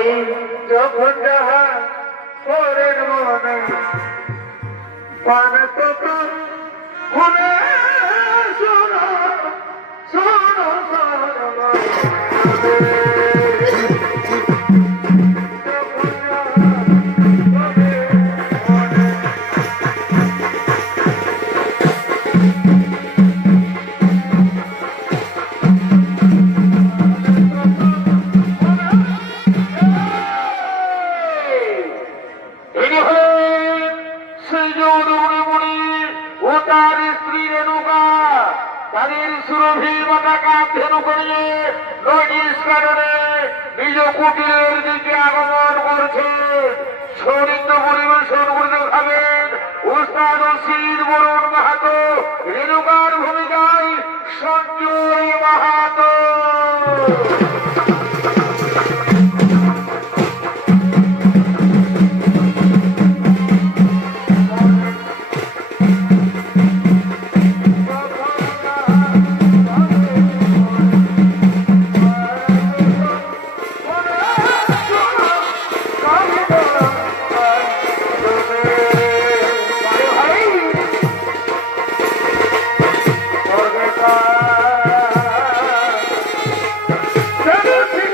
ওই যখন যাহা পরের মনে পান তত খুলে শোনো শোনো শোনো তাদের সুরভি মাতাকে আধ্যান করিয়ে নৈনিস কারণে নিজ কুটিরের দিকে আগমন করছে। সৌরিন্দ্র পরিবেশন করে দেখাবেন উস্তাদ শীত বরুণ মাহাতো, রেণুকার ভূমিকায় সঞ্জয় মাহাতো। Never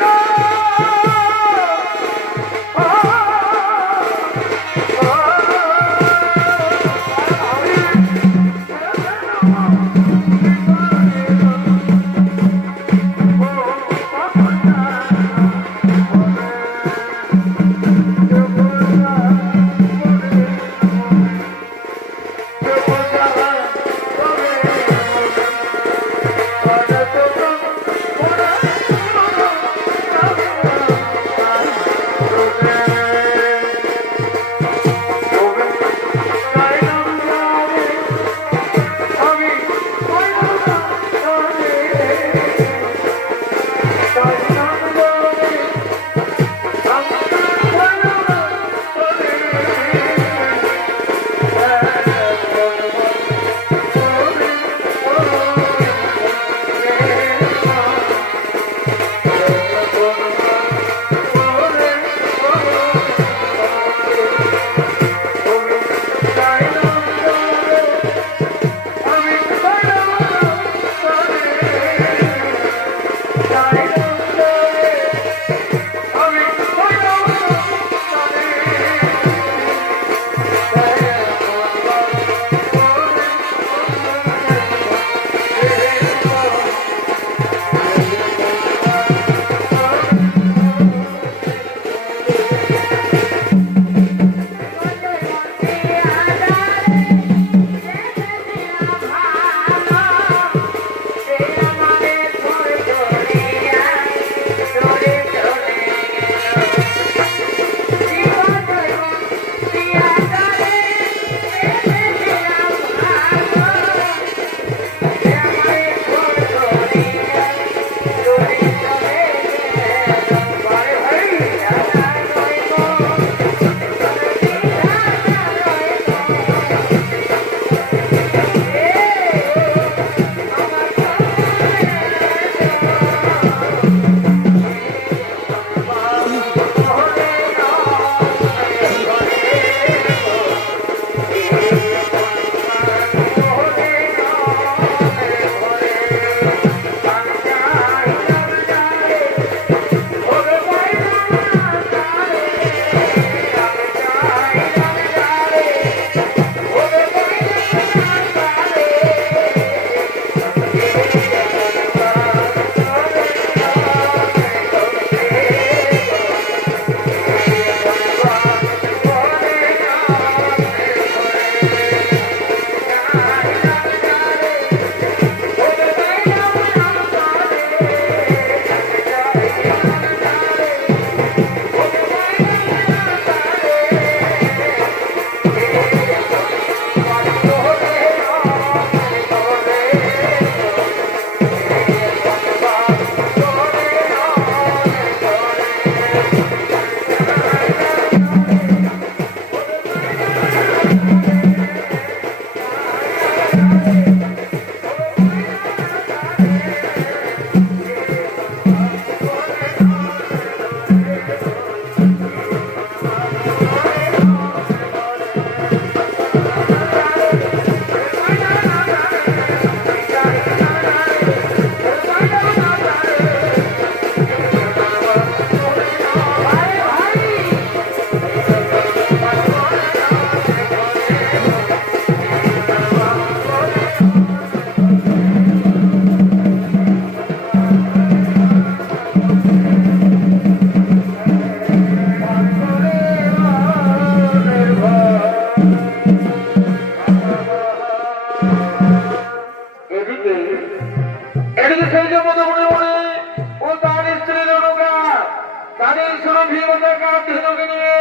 সুরভি পতাকা ধনুকে নিয়ে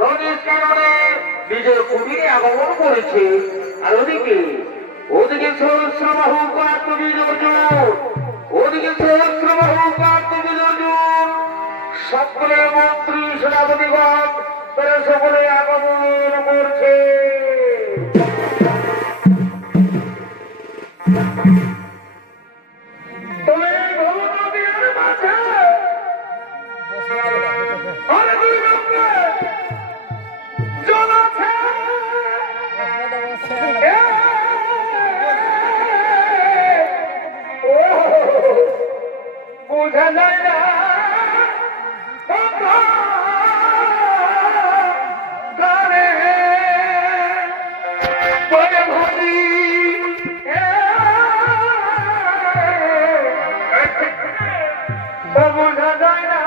নদীর কারণে নিজের কুটিরে আগমন করেছে। আর ওদিকে সহস্রবাহু কার্তবীর অর্জুন, ওদিকে সহস্রবাহু কার্তবীর অর্জুন, সকলে মন্ত্রী সেনাপতিগণ তারা সকলে আগমন করছে। তবে ভবনদীর মাঝে আর দুই রঙে জল আছে। বুঝা যায় না গানে বলে ভাবি বুঝা যায় না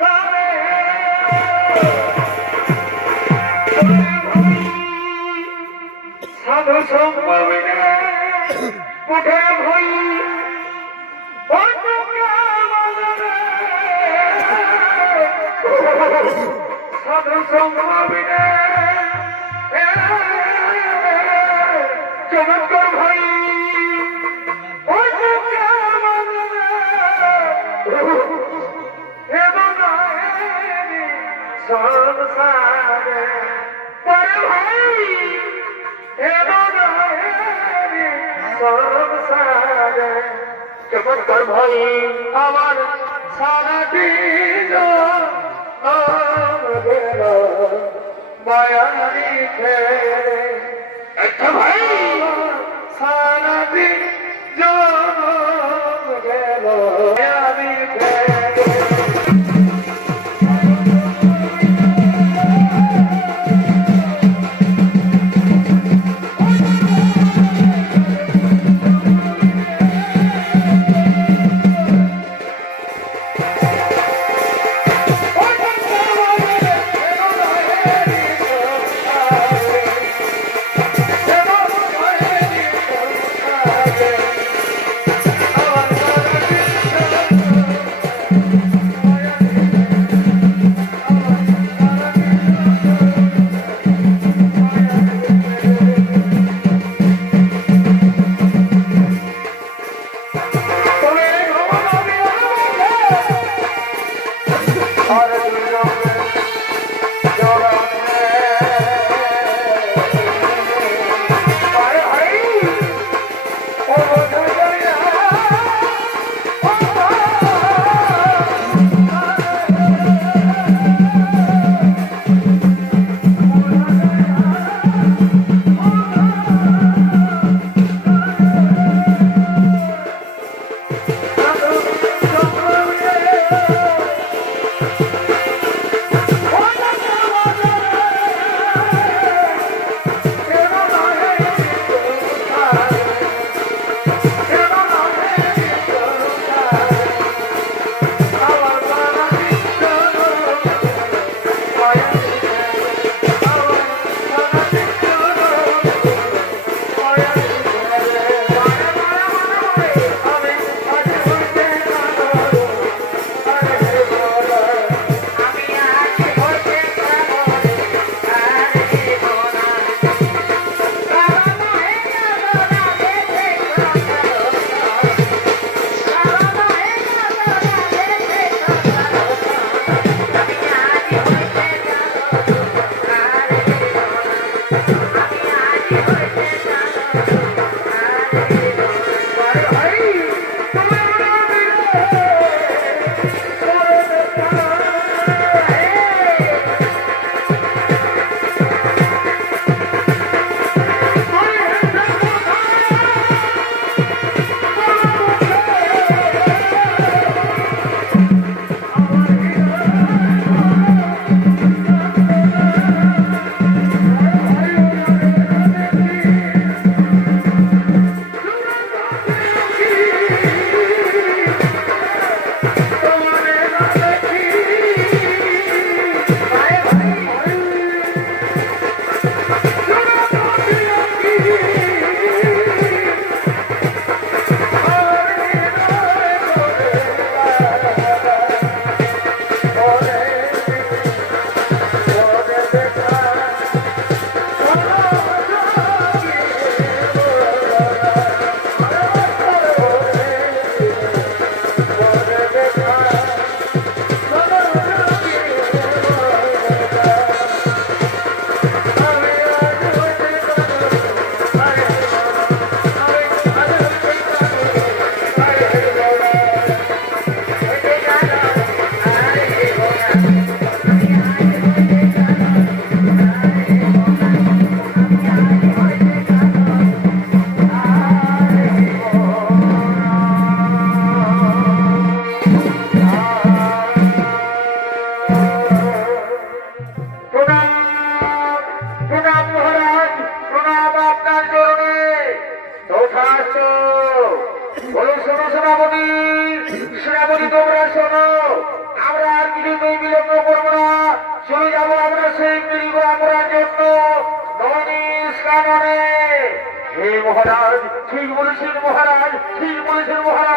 গানে সাধু সম্ভবিনে উঠে ভই সাধু সম্ভবিনে চমৎকার ভাই সংসারে ভাই সংসারে চমৎকার ভাই আমার সারাটি মায়া লিখে। আচ্ছা ভাই সারাটি গেল মায়া লিখে।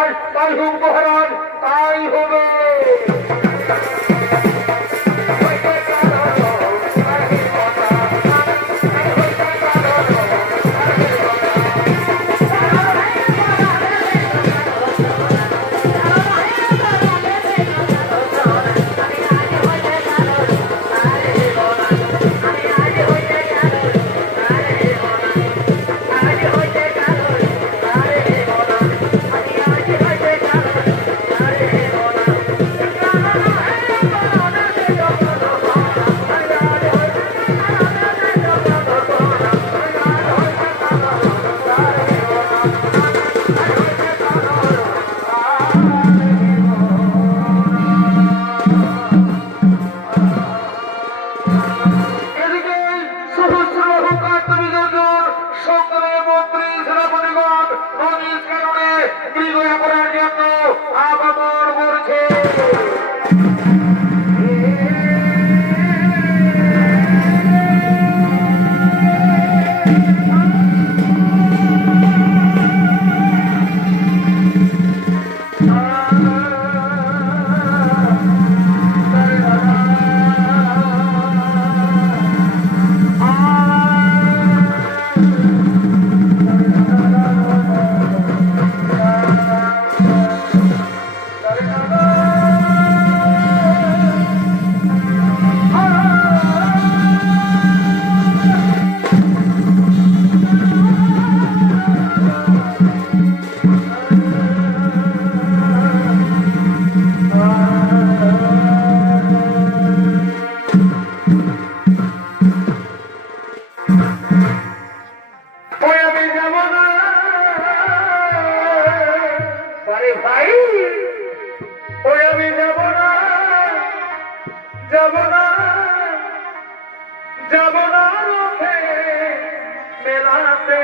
মহারাজ তাই হোক মহারাজ তাই হবে ভাই ওই আমি যাব না রথে মেলাতে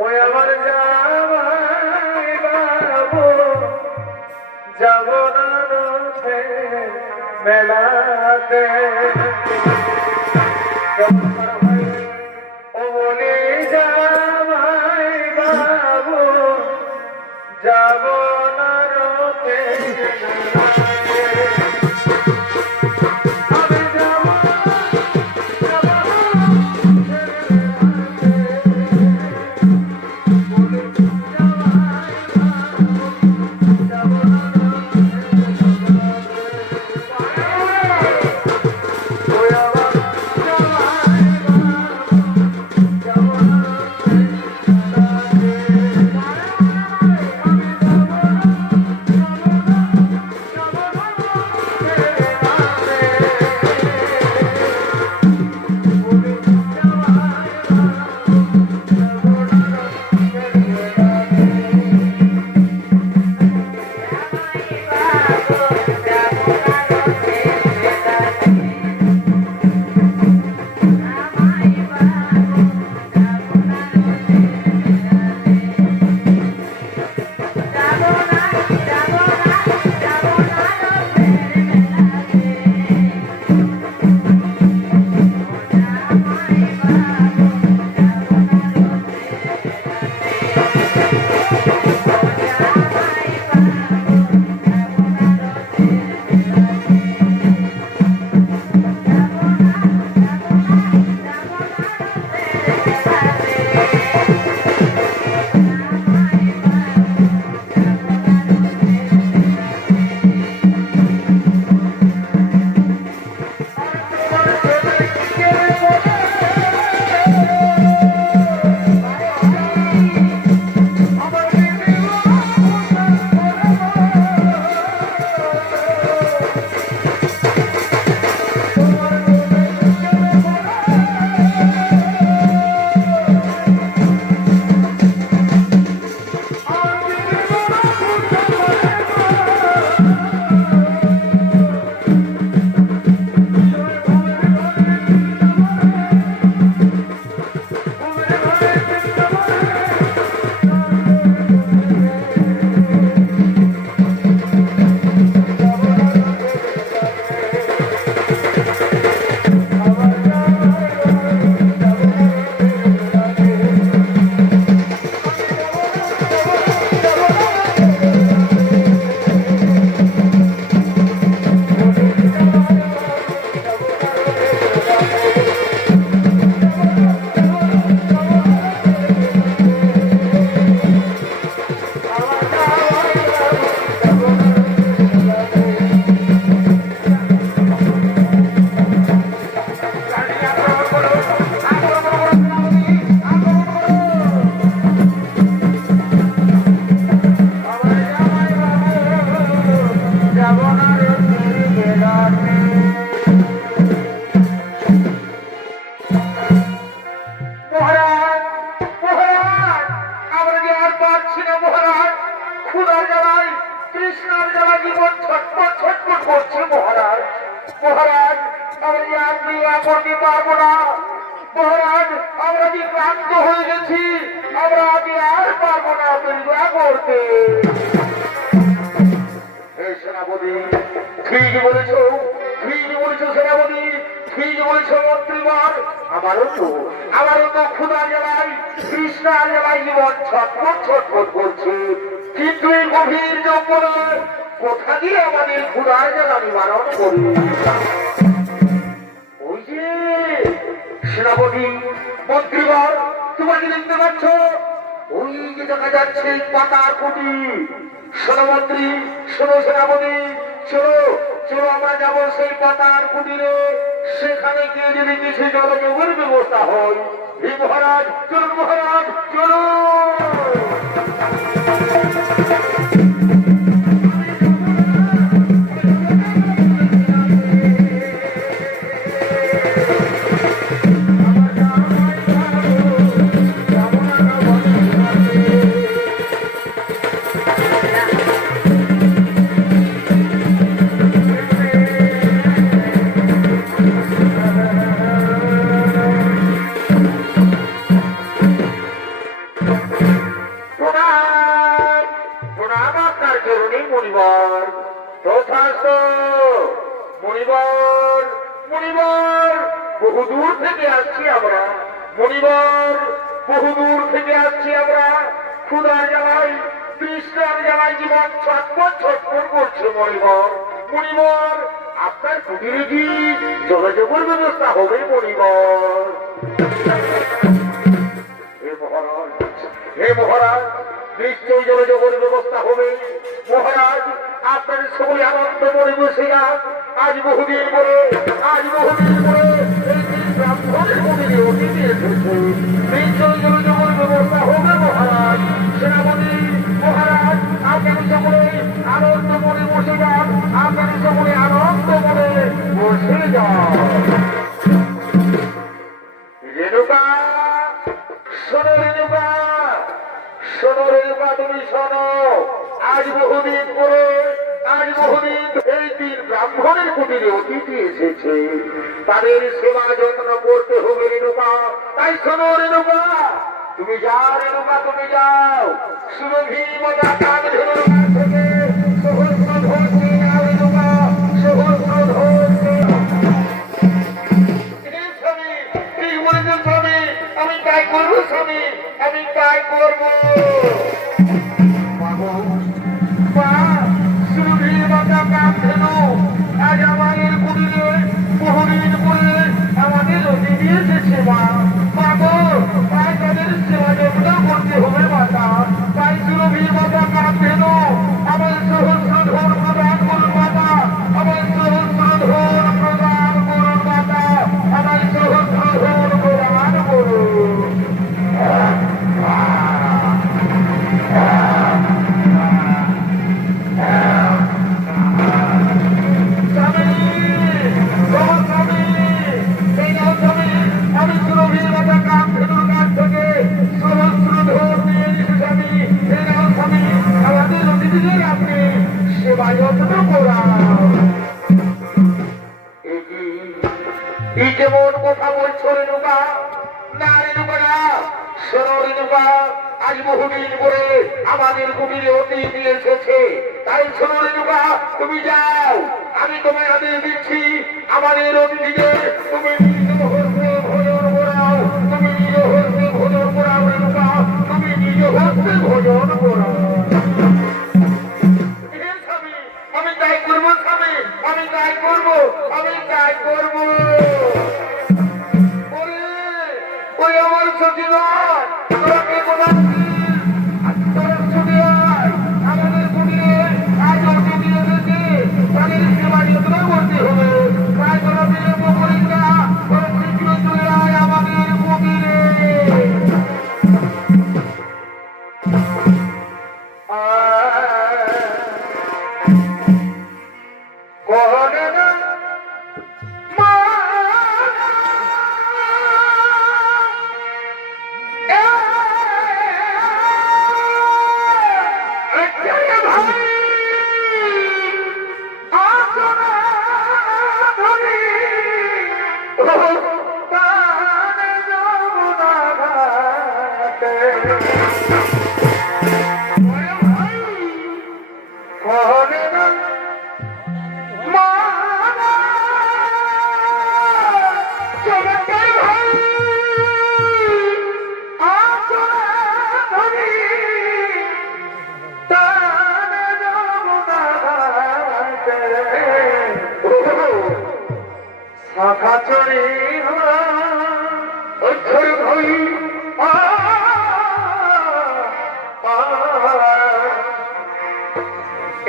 ওই আমার জামাই বাবু যাব না রথে মেলাতে যাব না রথে আমি যাব না ক্ষুধার জ্বালাই কৃষ্ণার জ্বালা জীবন ছটপট ছটপট করছে মহারাজ। মহারাজ আমরা যে আর বিবাহ করতে পারবো না মহারাজ, আমরা যে ক্লান্ত হয়ে গেছি, আমরা আগে আর পারবো না বিবাহ করতে। এই সেনাপতি ঠিক বলেছ, ঠিক বলেছ সেনাপতি, ঠিক বলেছ মন্ত্রীবর। আমারও তো ক্ষুধা জ্বালাই কৃষ্ণার জ্বালাই জীবন ছটপট ছটপট করছে, কিন্তু এই গভীর জঙ্গলে কোথা দিয়ে আমাদের ক্ষুধার জ্বালা নিবারণ করি? ওই যে সেনাপতি মন্ত্রীবর, তোমাকে দেখতে পাচ্ছ? ওই যে দেখা যাচ্ছে পাতার কুটি। শোনো মন্ত্রী, শোনো সেনাপতি, চলো চলো আমরা যাবো সেই পাতার কুটিরে। সেখানে গিয়ে যদি কিছু জলযোগের ব্যবস্থা হয়। এই মহারাজ চলুন, মহারাজ চলুন। বহু দূর থেকে আসছি আমরা মণিবর, বহু দূর থেকে আসছি আমরা। ক্ষুধার জ্বালাই তৃষ্ণার জ্বালাই জীবন ছটপট ছটপট করছে মণিবর। মণিবর আপনার কুটিরে কি যোগাযোগের ব্যবস্থা হবে মণিবর? হে মহারাজ নিশ্চয়ই যোগাযোগের ব্যবস্থা হবে মহারাজ। আপনাদের সকলে আনন্দ মনে বসে আজ বহুদিন পরে, আজ বহুদিন পরে ব্রাহ্মণের মন্দিরে অতিথি এসেছে। নিশ্চয়ই যোগাযোগের ব্যবস্থা হবে মহারাজ। সেনাপতি মহারাজ আপনাদের সকলে আনন্দ মনে বসে যান, আপনাদের সকলে আনন্দ মনে বসে যান। রেণুকা শোনো, রেণুকা শোনো, রেণুকা তুমি শোনো। আজ বহুদিন পরে, আজ বহুদিন এই দিন ব্রাহ্মণের কুটিরে অতিথি এসেছে, তাদের সেবা যত্ন করতে হবে রেণুকা। তাই শোনো রেণুকা, তুমি যাও রেণুকা, তুমি যাও। সুরভি মজা কান ধরুন থেকে সহস্র ধরছে রেণুকা, সহস্র ধরছে। স্বামী ঠিক বলেছেন স্বামী, আমি তাই করবো স্বামী, আমি তাই করবো। আজ আমাদের কুটিরে বহুদিন পরে আমাদের অতিথি এসেছে মা। মাগো তাই তাদের সেবা যত্ন করতে হবে মাতা। তাই সুরভি মাতা কাঁদেন, আমার সহস্র ধন প্রদান করুন মাতা, আমার সহস্র ধন প্রদান করুন মাতা, আমার সহস্র ধন প্রদান করুন। কেমন কথা বলছো রেণুকা? না রেণুকা না, শোনো রেণুকা, আজ বহুদিন পরে আমাদের কুটিরে অতিথি এসেছে। তাই শোনো রেণুকা, তুমি যাও, আমি তোমায় আদেশ দিচ্ছি আমাদের অতিথিদের তুমি নিজ হস্তে ভোজন করাও, তুমি নিজ হস্তে ভোজন করাও রেণুকা, তুমি নিজ হস্তে ভোজন করাও। আমি তাই করবো স্বামী, আমি তাই করবো, আমি তাই করবো। ওই আমার সচিবান তোরাকে বলাচ্ছিস, তোরা ছুটে আয় আমাদের কুটিরে। আজ অতিথি এসেছে, তাদের সেবা যত্ন করতে হবে। তাই তোরা বিলম্ব করিস না,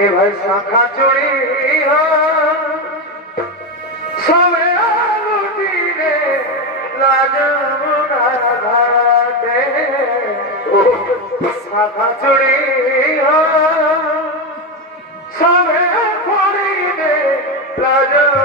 এ ভাই শাখা চড়ি সবে আলুটি রে লাগবে শাখা চড়ি সবে পড়ি রে লাগবে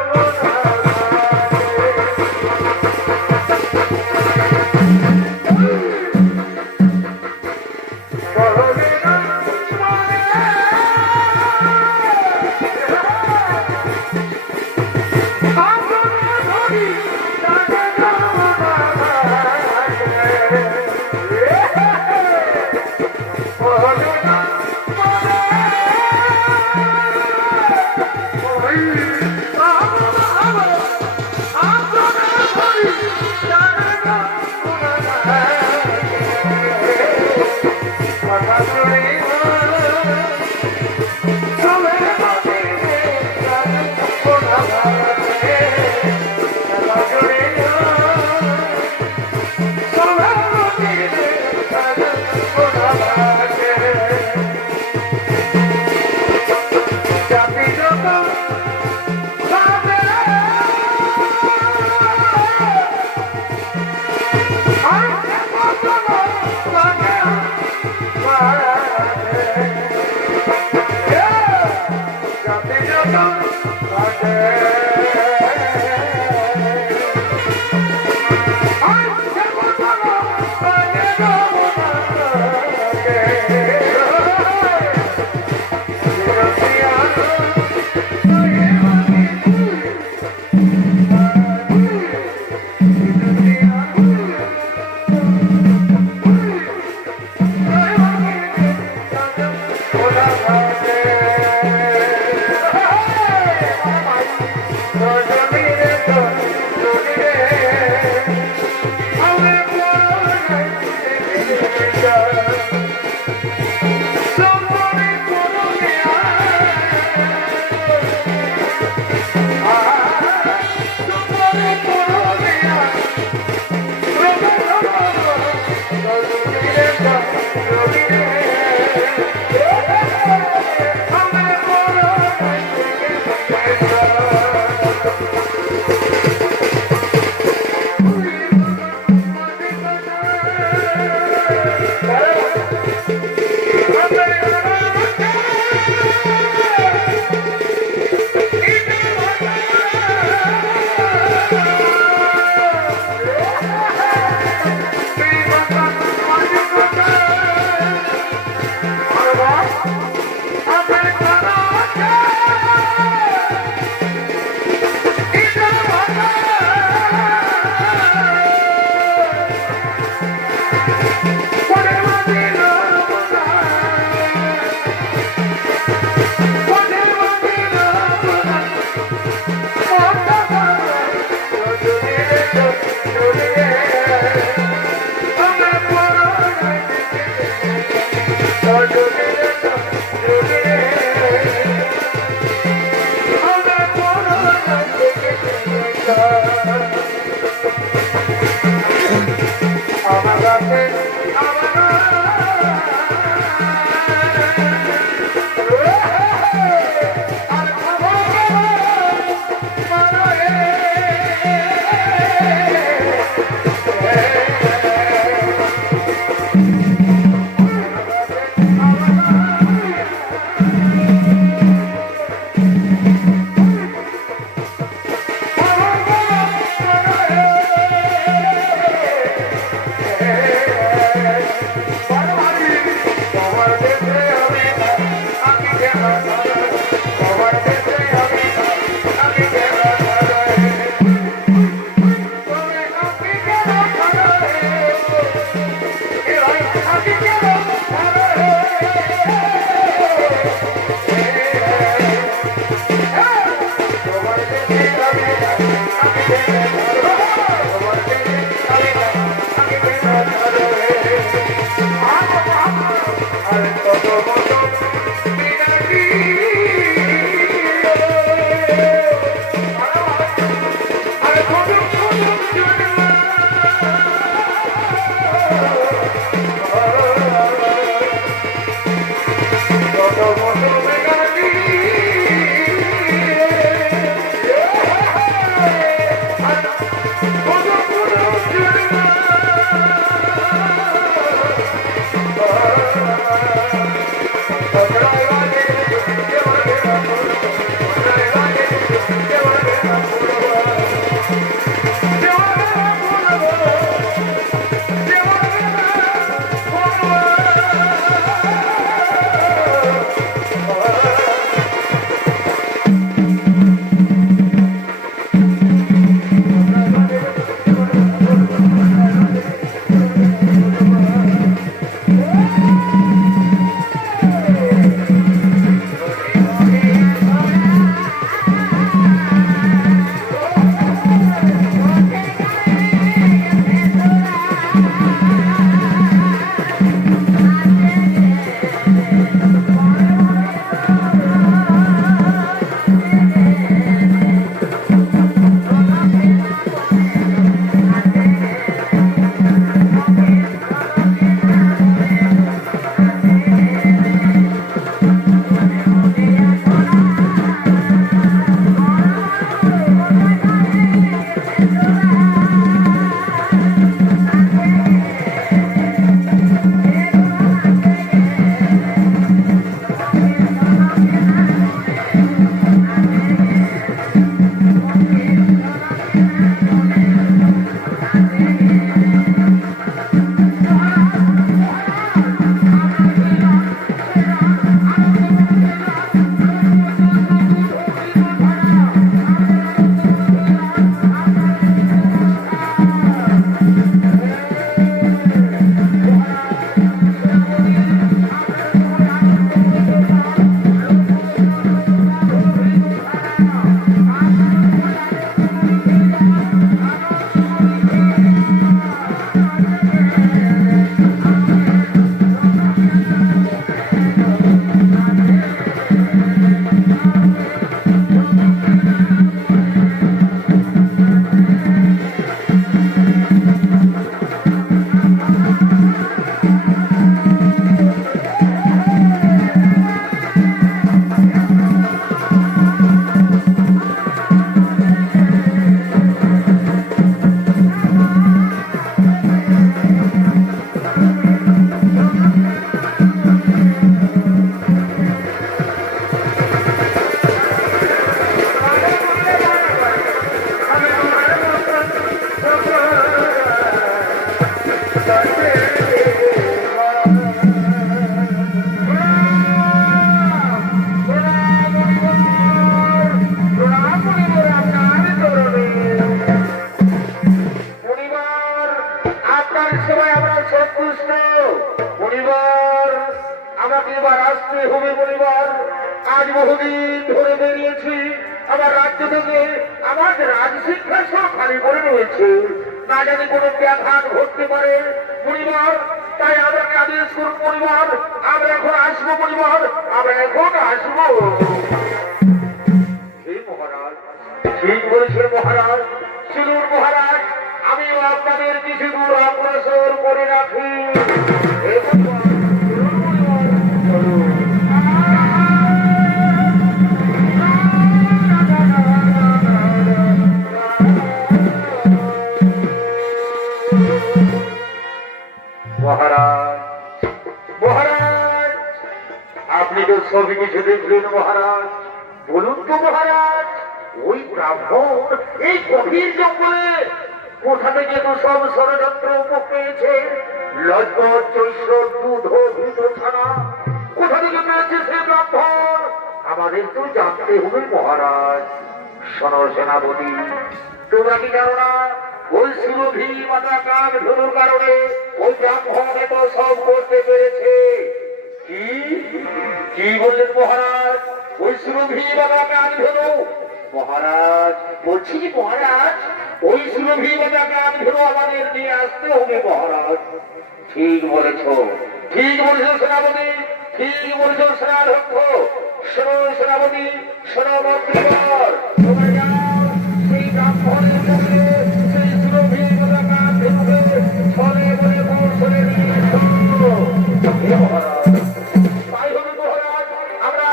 আমাকে এবার আসতে হবে পরিবার। আজ বহুদিন ধরে বেরিয়েছি আমার রাজ্য থেকে, আমার রাজশিক্ষা সব খালি পড়ে রয়েছে, না জানি কোনো ব্যাঘাত ঘটতে পারে পরিবার। তাই আমাকে আদেশ করুন পরিবার, আমরা এখন আসবো পরিবার, আমরা এখন আসবো। মহারাজ ঠিক বলেছেন মহারাজ। চলুন মহারাজ, আমিও আপনাদের কিছু দূর অগ্রসর করে রাখি। মহারাজ মহারাজ, আপনি তো সবই কিছু দেখলেন মহারাজ। বলুন তো মহারাজ, ওই ব্রাহ্মণ এই গভীর জঙ্গলে কোথা থেকে তো সব ষড়যন্ত্র পেয়েছে? লজ্জর চৈশ্র দুধ ভূত থানা কোথা থেকে পেয়েছে সে ব্রাহ্মণ? আমাদের তো জানতে হবে মহারাজ। শোনো সেনাপতি, তোমরা কি জানো না ওই সুরভি মাতা কাক ধনুর কারণে ওই ব্রাহ্মণ এত সব করতে পেরেছে? কি কি বললেন মহারাজ? ওই সুরভি মাতা কাক ধনু? মহারাজ বলছি কি মহারাজ, ওই সুরভি মাতা কাক ধনু আমাদের নিয়ে আসতে হবে মহারাজ। ঠিক বলেছ, ঠিক বলেছ সেনাপতি, ঠিক বলেছ সেনাধ্যক্ষ। শোনো সেনাপতি, শোনো মন্ত্রীবর, তোমরা যাও সেই ব্রাহ্মণের সঙ্গে সেই সুরভি মাতা কাক ধনুকে ছলে বলে কৌশলে নিয়ে এসো। হে মহারাজ, তাই হবে মহারাজ। আমরা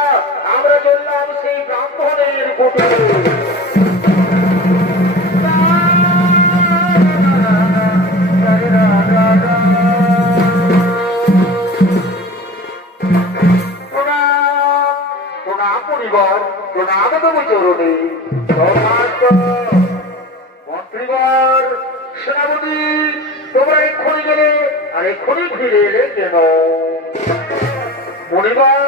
আমরা চললাম সেই ব্রাহ্মণের কোটে। মন্ত্রীবর, সেনাপতি, তোমরা এক্ষুনি গেলে আর এক্ষুনি ফিরে এলে কেন? মণিবর,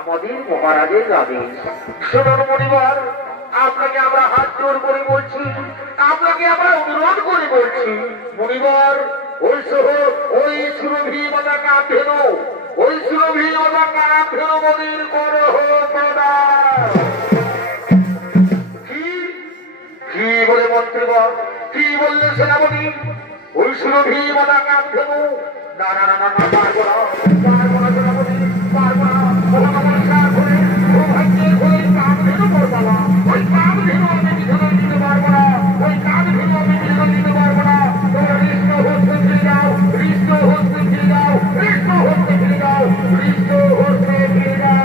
আমাদের মহারাজের আদেশ। শুনুন মণিবর, আপনাকে আমরা হাত জোর করে বলছি, আপনাকে আমরা অনুরোধ করে বলছি মণিবর, ওই সহ ওই সুরভি মাতা কাঁধেনু ওই সুরভি মাতা কাঁধেনু মনির করহ প্রদান। কি কি বলে মন্ত্রীবর, কি বললে সেনাপতি? ওই সুরভি মাতা কাঁধেনু? না না না না না, পারবো না, পারবো না সেনাপতি, পারবো না। মহানমস্কার করে সৌভাগ্যের হয়ে কাঁধেনু করবালা, ওই কাঁধেনু আমি কিছুতেই দিতে পারবো না, ওই কাঁধেনু আমি কিছুতেই দিতে পারবো না। তোমরা কৃষ্ণ হস্তে ফিরে যাও, কৃষ্ণ হস্তে ফিরে যাও, কৃষ্ণ হস্তে ফিরে যাও, কৃষ্ণ হস্তে ফিরে যাও।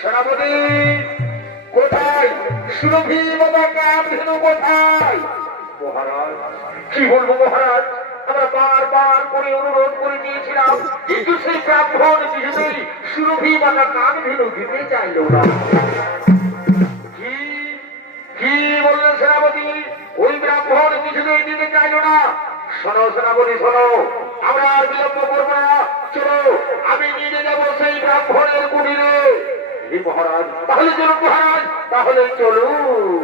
সেনাপতি কোথায়? সুরভি বাবা কামধেনু কোথায়? মহারাজ কি বলবো মহারাজ, আমরা বারবার করে অনুরোধ করে দিয়েছিলাম, কিন্তু সেই ব্রাহ্মণ কিছুতেই সুরভি বাবা কামধেনু দিতে চাইল না। কি কি বললেন সেনাপতি? ওই ব্রাহ্মণ কিছুতেই দিতে চাইল না। শোনো সেনাপতি শোনো, আমরা আর বিলম্ব করবো না, চলো আমি নিয়ে যাবো সেই ব্রাহ্মণের কুটিরে। হে মহারাজ, তাহলে চলুন মহারাজ, তাহলে চলুন।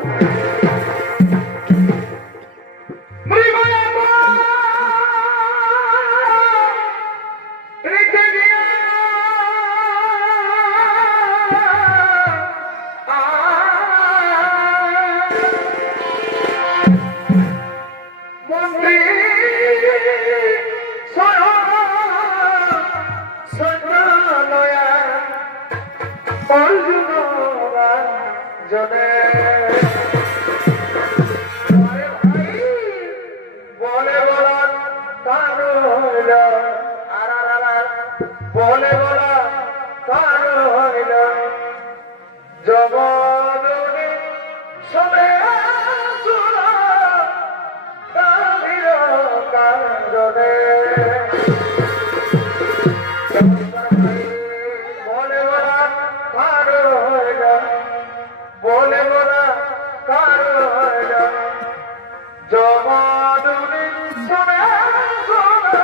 বলে বলা কার হইল জগদনে সবে সুরা কাহির কান্দনে বলে বলা কার হইল বলে বলা কার হইল জগদনে সবে সুরা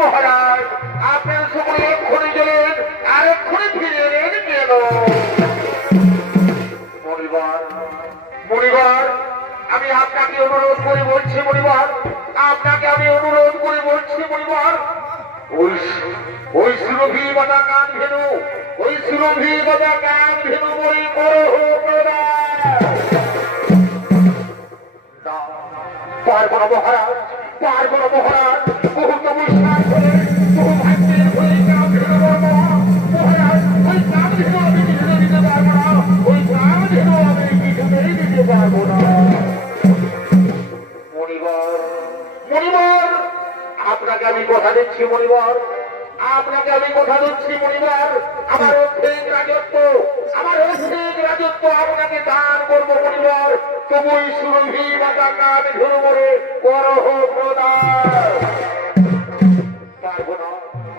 মহারাজ, আপনার সময় এক্ষুনি গেলেন আর এক্ষুনি ফিরে এলেন কেন? মণিবার মণিবার, আমি আপনাকে অনুরোধ করে বলছি মণিবার, আপনাকে আমি অনুরোধ করে বলছি মণিবার, ওই সুরভি বাবা কামধেনু ওই সুরভি বাবা কামধেনু বই করহ পারবো না মহারাজ, পারবো না মহারাজ, বহু তপস্যা করে বহু ভাগ্যের হয়ে কামধেনু বর্ম মহারাজ, ওই কামধেনু আমি কিছুতে দিতে পারবো না, ওই কামধেনু আমি কিছুতেই দিতে পারবো না। মণিবার মণিবার, আপনাকে আমি কথা দিচ্ছি মণিবার, আপনাকে আমি কথা দিচ্ছি মণিবার, আমার অর্ধেক রাজত্ব আপনাকে দান করবো মণিবার, তবুই সুরভি মাতা কামধেনু বলে করহ প্রদান। পারবো না,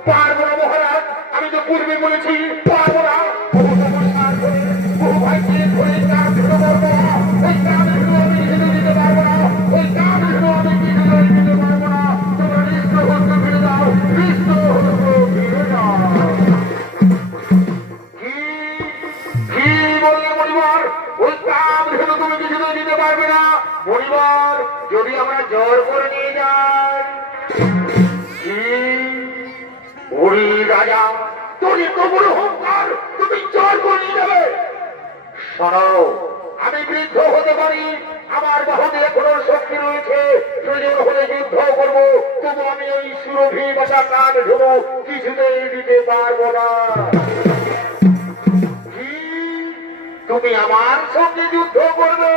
পারবো না মহারাজ, আমি তো পূর্বে বলেছি পারবো না, বহু তপস্যার করে বহু ভাগ্যের হয়ে কামধেনু বর্ম, ওই কামধেনু আমি কিছুতে দিতে পারবো না, ওই কামধেনু আমি কিছুতে দিতে পারবো না। তোমরা কৃষ্ণ হস্ত ফিরে যাও, কৃষ্ণ হস্ত ফিরে যাও। কি বললে মণিবার? ওই কামধেনু তুমি কিছুতে দিতে পারবে না মণিবার, যদি আমরা জোর করে নিয়ে যাই, রাজা, তোর এত বড় অহংকার, তুমি জয় করে নিয়ে যাবে। শোনো, আমি বৃদ্ধ হতে পারি, আমার বাহুতে এখনো শক্তি রয়েছে, প্রয়োজন হলে যুদ্ধ করবো, তবু আমি ওই সুরভি বাসা কান ধরো কিছুতেই দিতে পারবো না। কি? তুমি আমার সঙ্গে যুদ্ধ করবে?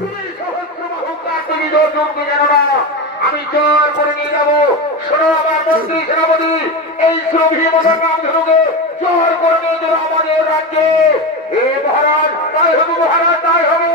তুমি সহস্রবাহু কার্তিক অর্জুনকে জানো না, আমি জোর করে নিয়ে যাবো। শোনো আমার মন্ত্রী সেনাপতি, এই সুরভি বাসা কান ধরোকে জোর করে নিয়ে যাবো আমাদের রাজ্যে। হে মহারাজ, তাই হবে মহারাজ, তাই হবে।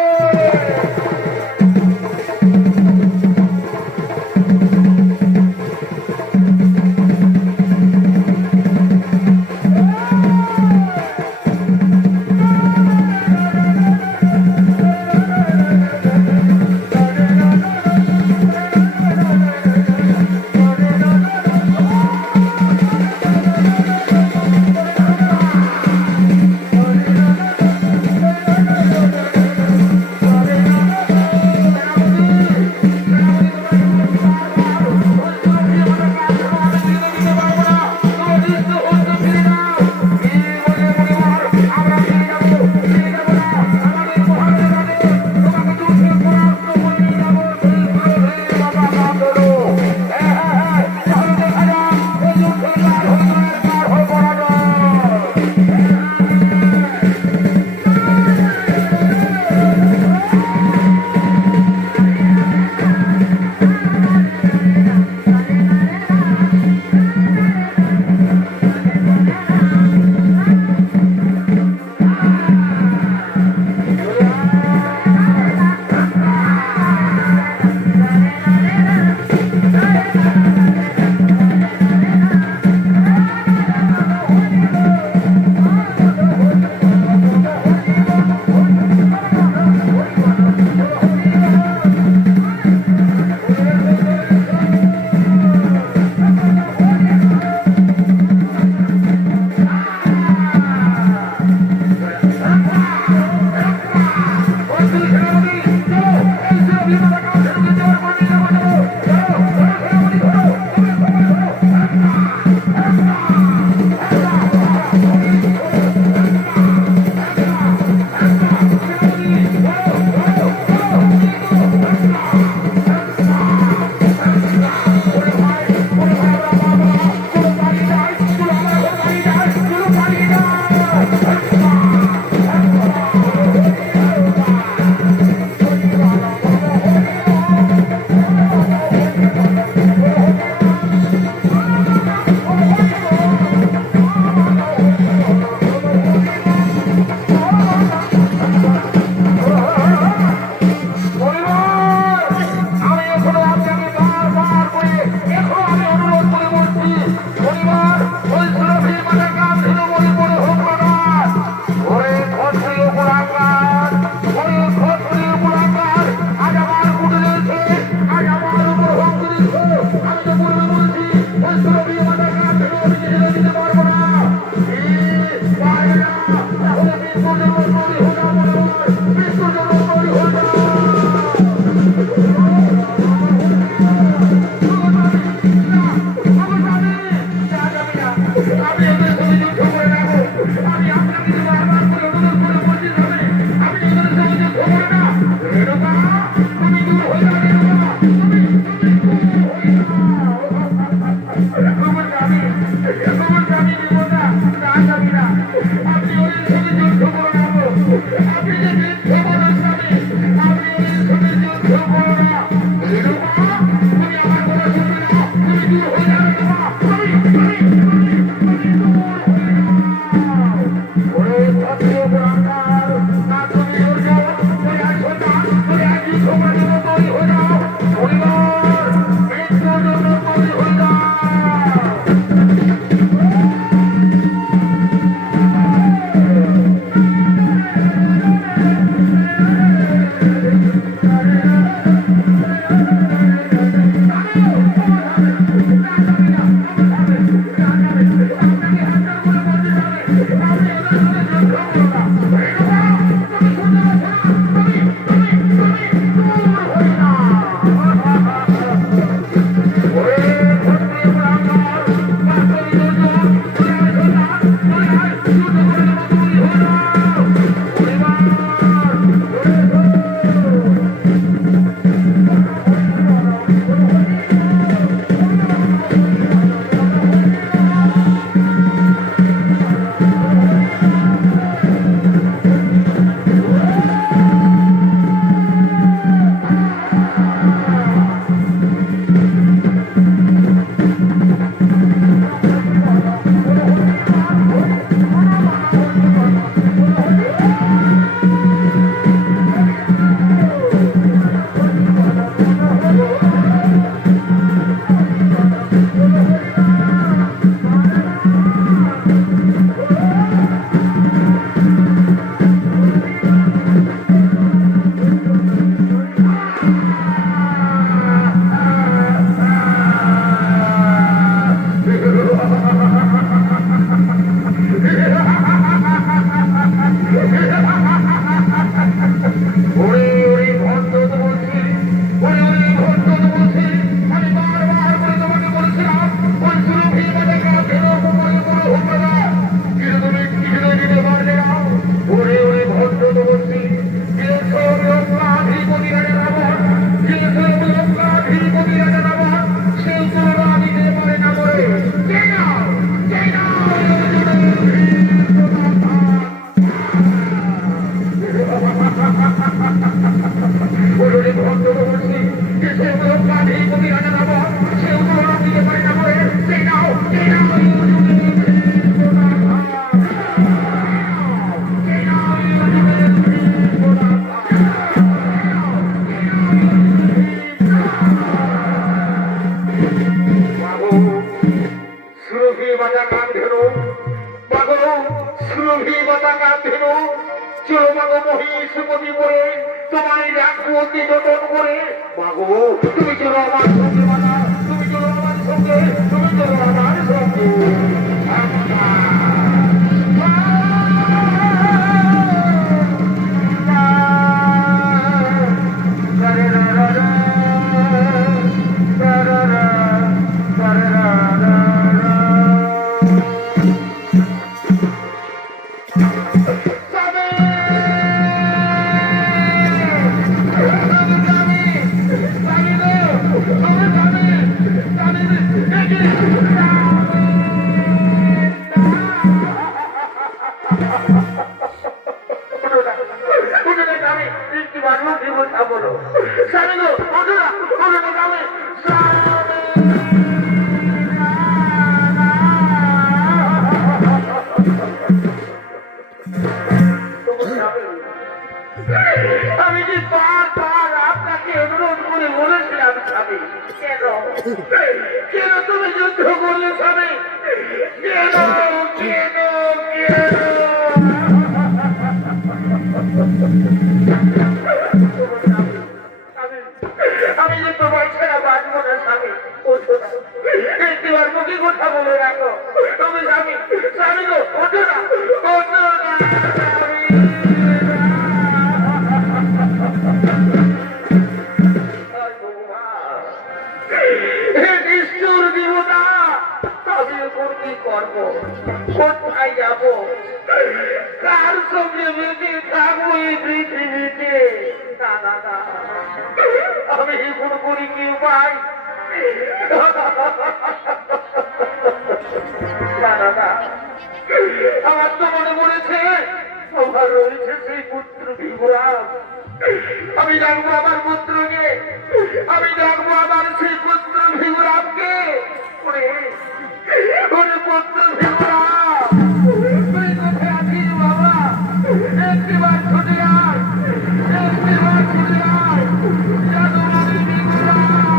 রেণুকা, তুমি দূর হয়ে যাবে, রেণুকা, তুমি দূর হয়ে যাবে। সুরভি বাতাকা ধেনু চলো মাগো মহিষপতি বলে তোমায় রাখবো যতন করে মাগো তুমি চলো আমার সঙ্গে মানা তুমি চলো আমার সঙ্গে তুমি চলো আমার সঙ্গে আমি যে বারবার আপনাকে অনুরোধ করে বলেছিলাম স্বামী কেন কেন তুমি যুদ্ধ করলে স্বামী কেন কেন আমি যে তোমার ছেড়া বাঁচবো না স্বামী ওঠো না একটিবার মুখে কথা বলে রাখো তুমি স্বামী স্বামী গো ওঠো না ওঠো না কোথায় যাব কার সঙ্গে বেঁচে থাকবো এই পৃথিবীতে না না না আমি এখন করি কি উপায় না না না আমার তো মনে পড়েছে আমার রয়েছে সেই পুত্র বিভুরাম আমি ডাকবো আমার পুত্রকে আমি ডাকবো আমার সেই পুত্র বিভুরামকে ওরে ওরে পুত্র বিভুরাম তুই কোথায় আছিস বাবা একটিবার ছুটে আয় একটিবার ছুটে আয় জাদুমারি বিভুরাম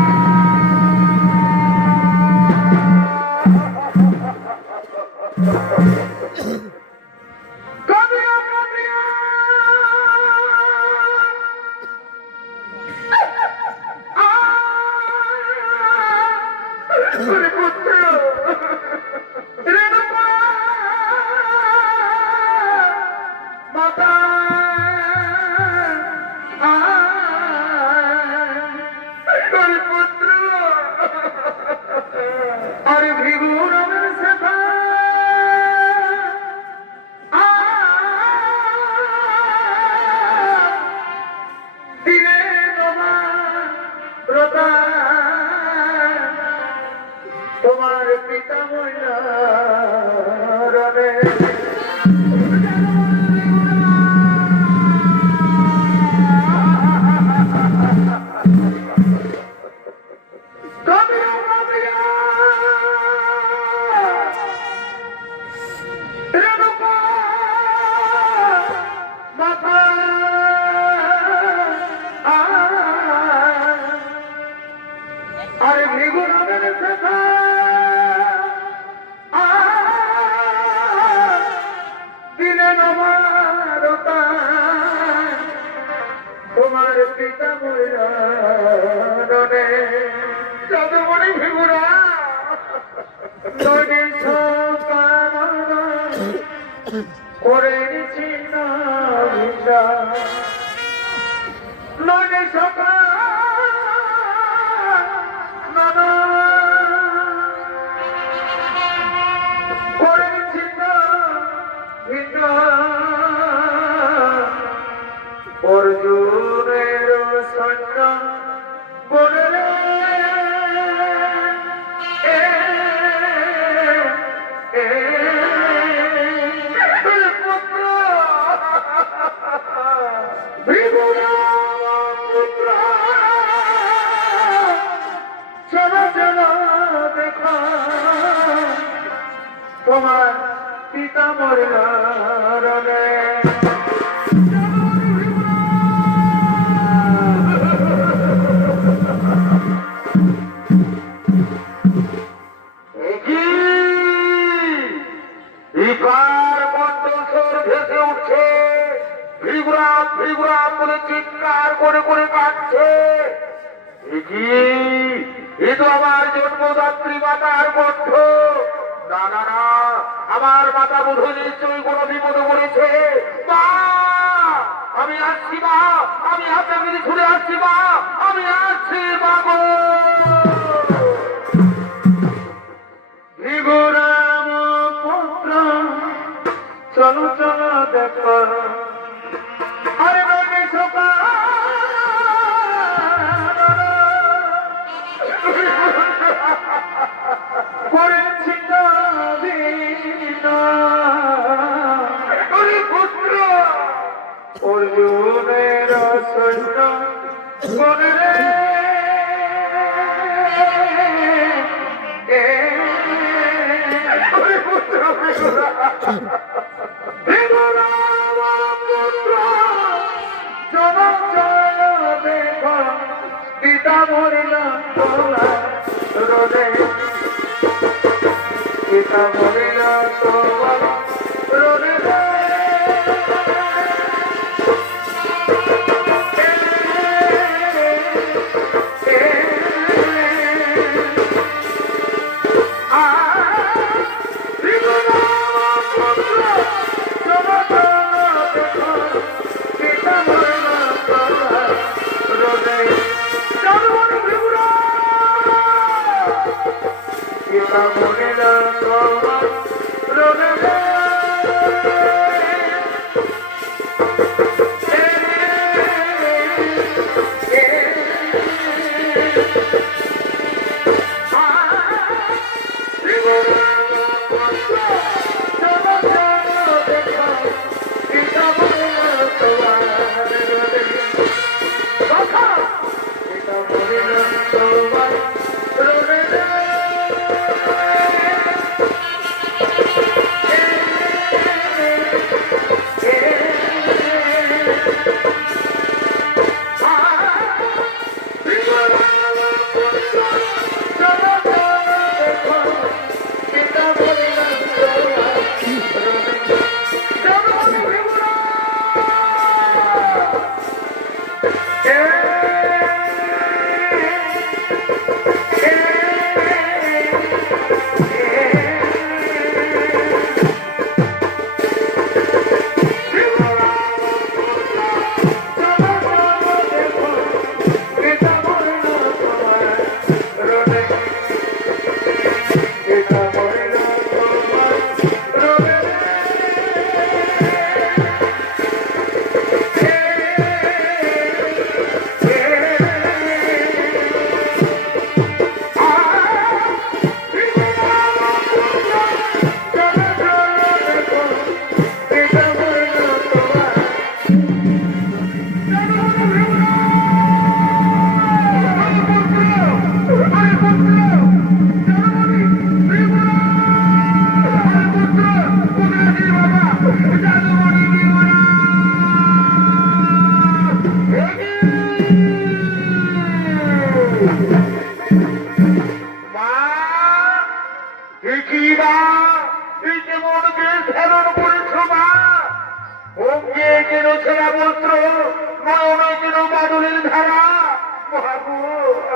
তোমার পিতা ময়না আর ভিগুরামের সেবা দিনে নমারতা তোমার পিতা ময়ূরে যদমণি ভিগুরা নদী সকামনা করে নিছি না ভিসা নদী সকা অর্জুনের সৈন্য বললে পুত্র পুত্র চলো চলো দেখা তোমার পিতা মরিল রনে কার কণ্ঠ আমার জন্মদাত্রী মাতার কণ্ঠ। না না না, আমার মাতা বোধ নিশ্চয়ই কোনো বিপদে পড়েছে। মা, আমি আসছি মা, আমি আপনার কাছে ছুটে আসছি মা, আমি আসছি মা গো। ভিগুরাম পুত্র চলো চলো দেখো আরে নদী সকাল করেছি পুত্র অর্জুনের সৈন্য বনে রে পিতা মরিল রোদে পিতা মরিল তোমার রোদে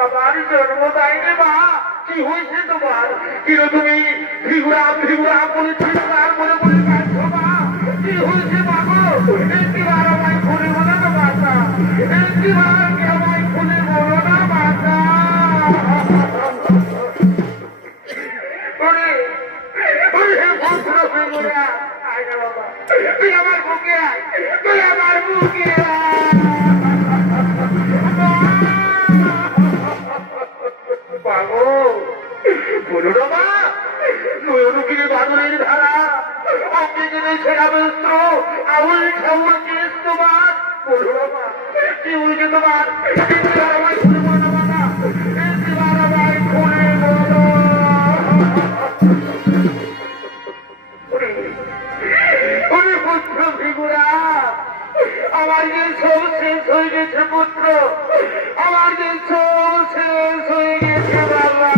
আমার জন্মদায়িনী মা, কি হয়েছে তোমার? কিরো তুমি ভিগুরাম ভিগুরাম বলে চিৎকার বলে বলে কাঁদছো মা? কি হয়েছে মা গো? একটিবার আমায় খুলে বলো না মাতা, একটিবার কি আমায় খুলে বলো না মাতা। ওরে ওরে পুত্র ভিগুরা, আয় না বাবা, তুই আমার বুকে আয়, তুই আমার বুকে আয়। বাদলের ধারা অঙ্গে গেলে ছেড়া বস্ত্র আউল ঠাউল কেস তোমার বলুরমা কি উল্টে তোমার আমায় খুলে বলো বাবা, আমায় খুলে বলো। ওরে পুত্র ভিগুরা, আমার যে সব শেষ হয়ে গেছে পুত্র, আমার যে সব শেষ হয়ে গেছে বাবা।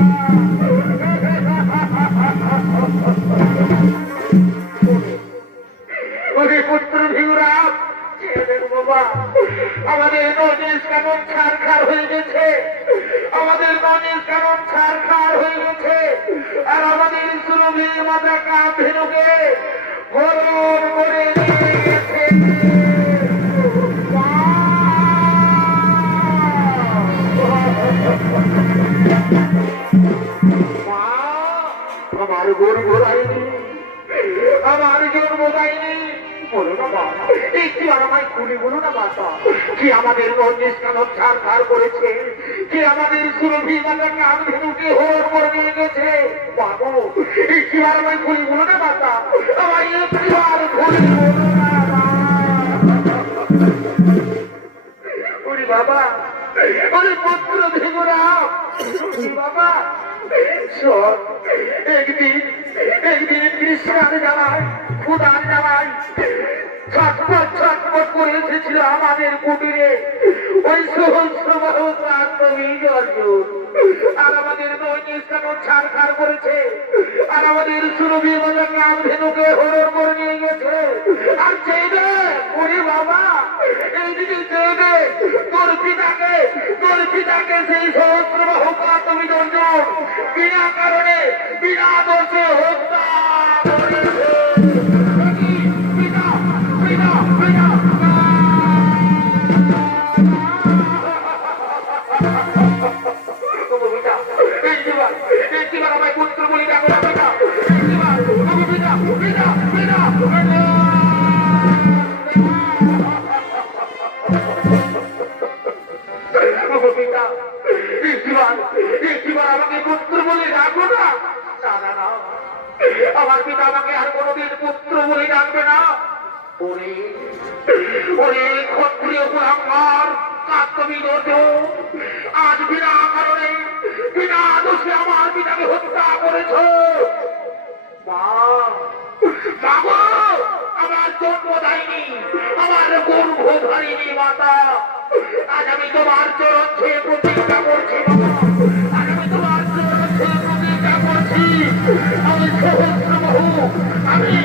ওরে পুত্র ভিগুরা, সুরভি মাতা কামধেনুকে হরণ করে নিয়ে গেছে। মা, আমার গোর গোড়াইনি, আমার জন্ম দেয়নি। বলো না বাবা, একটু আমায় খুলে বলো না বাবা, কি আমাদের নন্দিস কানক ছাড় করেছে, কি আমাদের সুরভি মাতা কামধেনুকে হরণ করে নিয়ে গেছে। বাবু, একটু আমায় খুলে বলো না বাবা, আমায় একটু আর খুলে বলো না মা। ওরে বাবা, ওরে পুত্র ভিগুরা, বাবা শোন, একদিন গ্রীষ্মের জ্বালায় ক্ষুধার জ্বালায় ছটফট করে এসেছিল আমাদের কুটিরে ওই সহস্র বাহু প্রান্তবী অর্জুন। আর আমাদের দৈনিক কানুন ছাড়খাড় করেছে, আর আমাদের সুরভি বাজার কামধেনুকে হরণ করে নিয়ে গেছে। আর চেয়ে ওরে বাবা, এইদিকে চেয়ে তোর পিতাকে সেই সহস্র বাহু প্রান্তবী অর্জুন বিনা কারণে বিনা দোষে হত্যা করেছে। পিতা পিতা পিতা আমায় পুত্র বলি ডাকো না পিতা, পিতা পিতা পিতা আমাকে পুত্র বলে ডাকো না। না, আমার পিতা আমাকে আর কোনোদিন পুত্র বলে ডাকবে না। ওরে ক্ষত্রিয় কুলাঙ্গার কার্তবী অর্জুন, আজ বিনা কারণে বিনা দোষে আমার পিতাকে হত্যা করেছ। মা, বাবা, আমার জন্ম দেয়নি, আমার গর্ভধারিণী মাতা, আজ আমি তোমার চরণ ছুঁয়ে প্রতিজ্ঞা করছি বাবা, আজ আমি তোমার চরণ ছুঁয়ে প্রতিজ্ঞা করছি, আমি সহস্রবাহু, আমি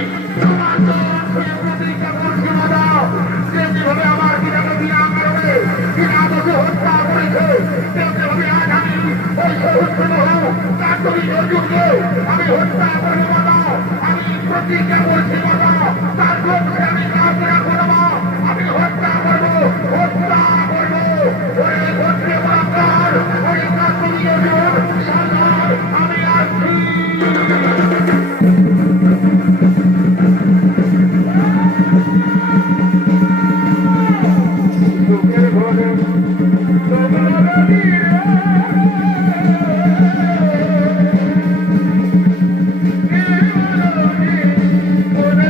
তোমার চরণ ছুঁয়ে প্রতিজ্ঞা করছি বাবা, যেভাবে আমার পিতাকে বিনা কারণে বিনা দোষে হত্যা করেছে, তেমনিভাবে আজ আমি ওই সহস্রবাহু কার্তবী অর্জুনকে আমি হত্যা করবো বাবা, আমি প্রতিজ্ঞা করছি বাবা, তার বংশে আমি কাজ রাখবো না বাবা, আমি হত্যা করবো, হত্যা করবো। ওরে ক্ষত্রিয় কুলাঙ্গার, ওরে কার্তবী অর্জুন, সাবধান, আমি আসছি। ওরে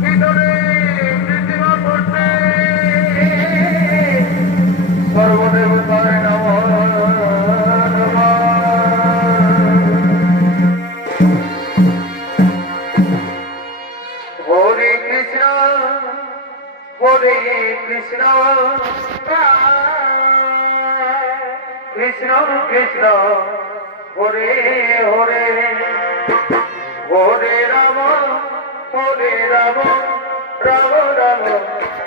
ভিতরে প্রীতিমা করতে সর্বদেবতায় নমঃ হরে কৃষ্ণ হরে কৃষ্ণ কৃষ্ণ কৃষ্ণ হরে হরে হরে রাম রাম রাম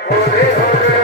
হরে হরে